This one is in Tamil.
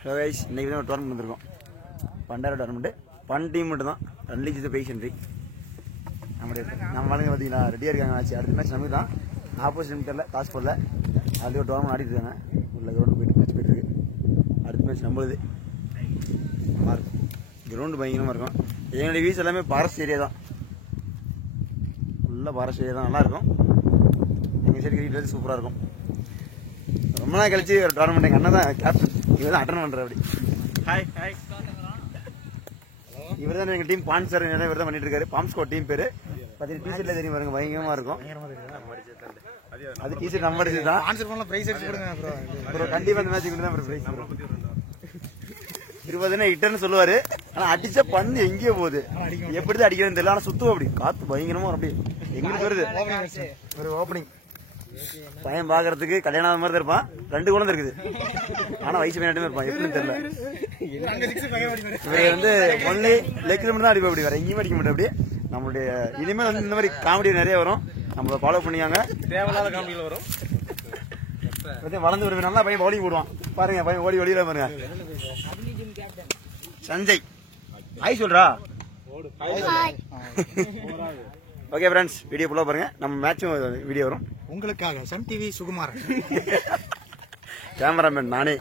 ஹலோ கைஸ், இன்றைக்கி தான் ஒரு டோர்னமெண்ட் வந்திருக்கோம். பண்டார டோர்னமெண்ட்டு. பன் டீம் மட்டும் தான். ரன்லீஜ் த பிரைஸ் என்ட்ரி. நம்ம ஆளுங்க பார்த்தீங்களா ரெடியாக இருக்காங்க. ஆச்சு அடுத்த மேட்ச் நமக்கு தான். ஆப்போசிட் தெரியல, காசு போடல. அது ஒரு டோர்னமெண்ட் ஆடிட்டு இருக்காங்க. உள்ள கிரௌண்டு போயிட்டு மேட்ச் போயிட்டு இருக்கு. அடுத்த மேட்ச் நம்மளுது. நல்லா இருக்கும். கிரவுண்டு பயங்கரமாக இருக்கும். எங்களுடைய வீஸ் எல்லாமே பாரஸ்ட் ஏரியா தான். ஃபுல்லாக பாரஸ்ட் ஏரியா தான். நல்லாயிருக்கும். எங்கள் சைடு கிரிக்கெட் சூப்பராக இருக்கும். ரொம்ப நாள் கழிச்சு ஒரு டோர்னமெண்ட் எங்கள் அண்ணன் தான் கேப்டன். இவர் தான் அட்டன் பண்ணுற. அப்படி இவர் தான் எங்கள் டீம் ஸ்பான்சர். இவர் தான் பண்ணிட்டு இருக்காரு. பாம்ஸ்கோட் டீம் பேர் பார்த்தீங்கன்னா டிஷர்ட்ல தெரியும் பாருங்க, பயங்கரமாக இருக்கும். அது டிஷர்ட் நம்ம அடிச்சு தான் கண்டிப்பாக அந்த மேட்சுக்கு தான் பிரைஸ் வரும். 20 ஹிட்டர்னு சொல்லுவாரு. ஆனால் அடிச்ச பந்து எங்கேயோ போகுது, எப்படிதான் அடிக்கிறதுன்னு தெரியல. ஆனால் சுத்துவோம் அப்படி காத்து பயங்கரமா அப்படி எங்களுக்கு வருது. ஒரு ஓப்பனிங் பையன் பாக்குறதுக்கு கல்யாணம் மாதிரி தான் இருப்பான். 2 குழந்தை இருக்குது. ஆனா வயசு பையனாட்டுமே இருப்பான். எப்படின்னு தெரியல. இவரு வந்து ஒன்லி லெக்ல மட்டும் தான் அடிப்பா. அப்படி வேற எங்கேயுமே அடிக்க மாட்டேன். அப்படி நம்மளுடைய இனிமேல் வந்து இந்த மாதிரி காமெடி நிறைய வரும். நம்மள ஃபாலோ பண்ணியாங்க. தேவையில்லாத காமெடிகள் வரும். வளர்ந்து வருவேன். நல்லா பையன் பவுலிங் போடுவான் பாருங்க. பையன் ஓடி ஓடியில பாருங்க. சஞ்சய் ஹாய் சொல்றா. ஓகே ஃப்ரெண்ட்ஸ், வீடியோ ஃபுல்லாக பாருங்க. நம்ம மேட்சும் வீடியோ வரும் உங்களுக்காக. சன் டிவி சுகுமார் கேமராமேன் நானே.